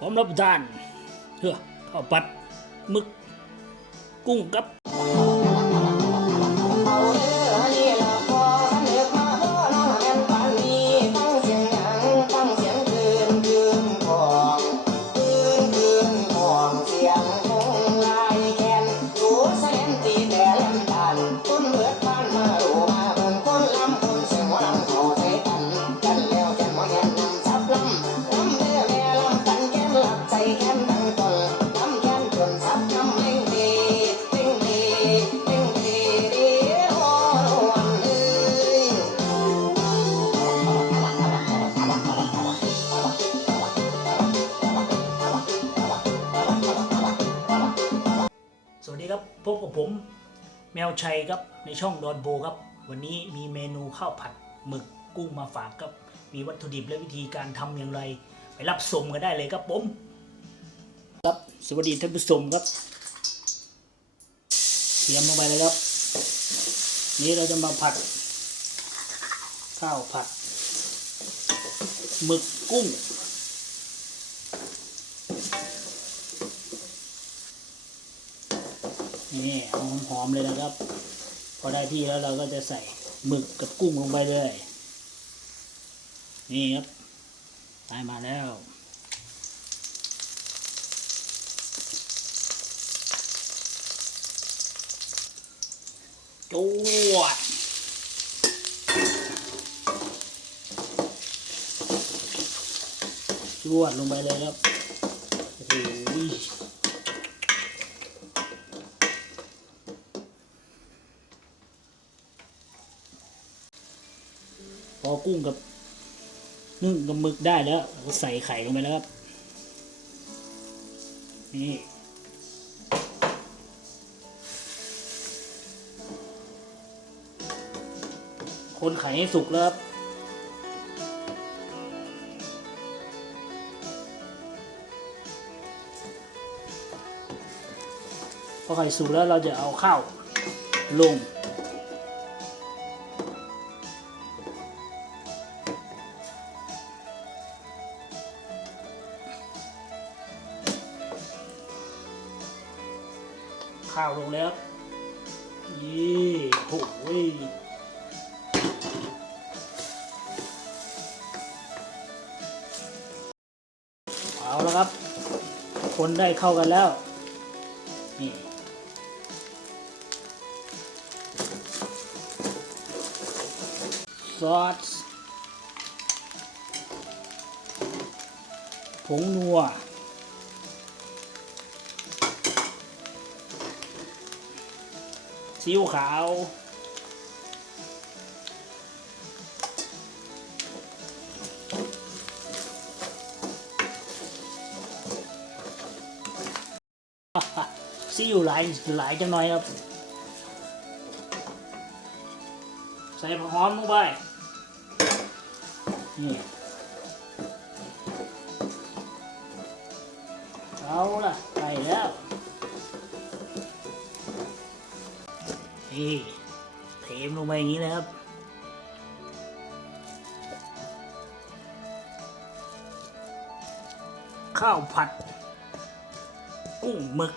ผมรับประทานเฮ้อข้าวผัดมึก กุ้งกับ พบกับผมแมวชัยครับในช่องดอนโบครับ วันนี้มีเมนูข้าวผัดหมึกกุ้งมาฝากครับ มีวัตถุดิบและวิธีการทำอย่างไร ไปรับชมกันได้เลยครับผม ครับสวัสดีท่านผู้ชมครับเตรียมลงไปเลยครับ นี้เราจะมาผัด ข้าวผัดหมึกกุ้ง นี่เอาหอมๆเลยนะครับ พอได้ที่แล้วเราก็จะใส่หมึกกับกุ้งลงไปเลย นี่ครับได้มาแล้ว จวดจวดลงไปเลยครับ โอ้โห พอกุ้งกับนึ่งกับหมึกได้แล้วเราก็ใส่ไข่ลงไปแล้วครับ นี่คนไข่ให้สุกแล้วครับพอไข่สุกแล้วเราจะเอาข้าวลง ข้าวลงแล้วยี่โอ้ยเอาแล้วครับ คนได้เข้ากันแล้ว นี่ซอสผงนัว ซีอิ๊วขาว ซีอิ๊วหลายหลายจังหน่อยครับ ใส่ผักหอมลงไป นี่เอาละไปแล้ว นี่เทมลงไปอย่างนี้เลยครับ ข้าวผัด กุ้งหมึก